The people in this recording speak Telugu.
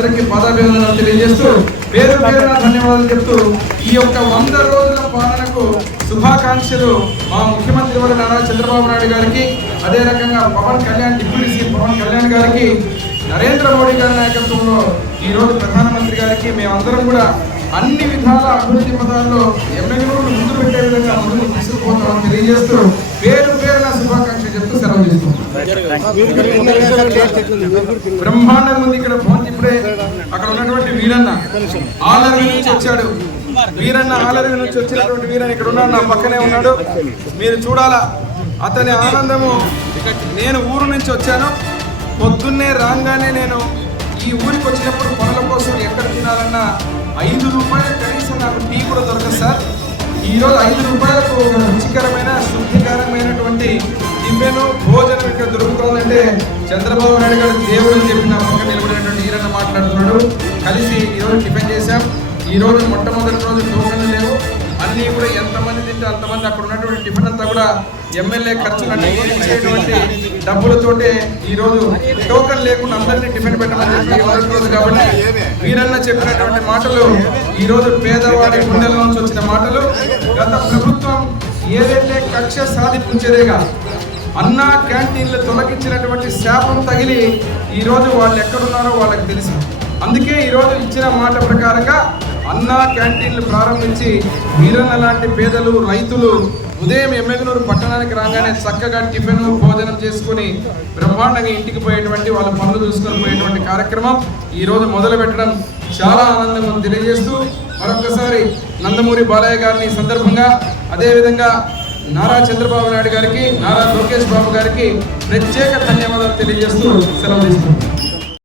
అందరికీ పాదాభివందనాలు తెలియజేస్తూ పేరు పేరున ధన్యవాదాలు చెప్తూ ఈ యొక్క 100 రోజుల పాలనకు శుభాకాంక్షలు మా ముఖ్యమంత్రి వారి నారా చంద్రబాబు నాయుడు గారికి, అదే రకంగా పవన్ కళ్యాణ్ డిప్యూటీ సీఎం పవన్ కళ్యాణ్ గారికి, నరేంద్ర మోడీ గారి నాయకత్వంలో ఈరోజు ప్రధానమంత్రి గారికి మేమందరం కూడా అన్ని విధాల అభివృద్ధి పదాల్లో ఎమ్మెల్యేలు ముందు పెట్టే విధంగా ముందుకు తీసుకుపోతామని తెలియజేస్తూ పేరు పేరున శుభాకాంక్షలు చెప్తూ సెలవు తీసుకుంటాం. బ్రహ్మాండంగా ఉంది ఇక్కడ ఫోన్. ఇప్పుడే అక్కడ ఉన్నటువంటి వీరన్న ఆలరి నుంచి వచ్చాడు. వీరన్న ఆలరి నుంచి వచ్చినటువంటి వీరన్న ఇక్కడ ఉన్నాడు, నా పక్కనే ఉన్నాడు. మీరు చూడాలా అతని ఆనందము. నేను ఊరు నుంచి వచ్చాను. పొద్దున్నే రాగానే నేను ఈ ఊరికి వచ్చినప్పుడు పనుల కోసం ఎక్కడ తినాలన్నా 5 రూపాయలు కనీసం నాకు టీ కూడా దొరకదు సార్. ఈరోజు 5 రూపాయలకు రుచికరమైన శుద్ధికరమైనటువంటి టిఫిన్ భోజనం ఇక్కడ దొరుకుతుందంటే చంద్రబాబు నాయుడు గారు దేవుడు అని చెప్పి నా పక్కన నిలబడినటువంటి ఈరన్న మాట్లాడుతున్నాడు. కలిసి ఈరోజు టిఫిన్ చేశాం. ఈరోజు మొట్టమొదటి రోజు టోకన్లు లేవు, అన్నీ కూడా ఎంతమంది తింటే అంతమంది అక్కడ ఉన్నటువంటి టిఫిన్ అంతా కూడా ఎమ్మెల్యే ఖర్చులన్నీ ఇచ్చేటువంటి డబ్బులతోటే ఈరోజు టోకన్ లేకుండా అందరినీ టిఫిన్ పెట్టమని చెప్పి రోజు కాబట్టి వీరన్న చెప్పినటువంటి మాటలు ఈరోజు పేదవాడి గుండెల నుంచి వచ్చిన మాటలు. గత ప్రభుత్వం ఏదైతే కక్ష సాధించేదేగా అన్నా క్యాంటీన్లు తొలగించినటువంటి శాపం తగిలి ఈరోజు వాళ్ళు ఎక్కడున్నారో వాళ్ళకి తెలుసు. అందుకే ఈరోజు ఇచ్చిన మాట ప్రకారంగా అన్నా క్యాంటీన్లు ప్రారంభించి వీరన్న లాంటి పేదలు రైతులు ఉదయం ఎమ్మెగనూరు పట్టణానికి రాగానే చక్కగా టిఫిన్ భోజనం చేసుకుని బ్రహ్మాండంగా ఇంటికి పోయేటువంటి వాళ్ళ పనులు చూసుకొని పోయేటువంటి కార్యక్రమం ఈరోజు మొదలు పెట్టడం చాలా ఆనందం తెలియజేస్తూ మరొకసారి నందమూరి బాలయ్య గారిని సందర్భంగా, అదేవిధంగా నారా చంద్రబాబు నాయుడు గారికి, నారా లోకేష్ బాబు గారికి ప్రత్యేక ధన్యవాదాలు తెలియజేస్తూ సెలవు తీసుకుంటాం.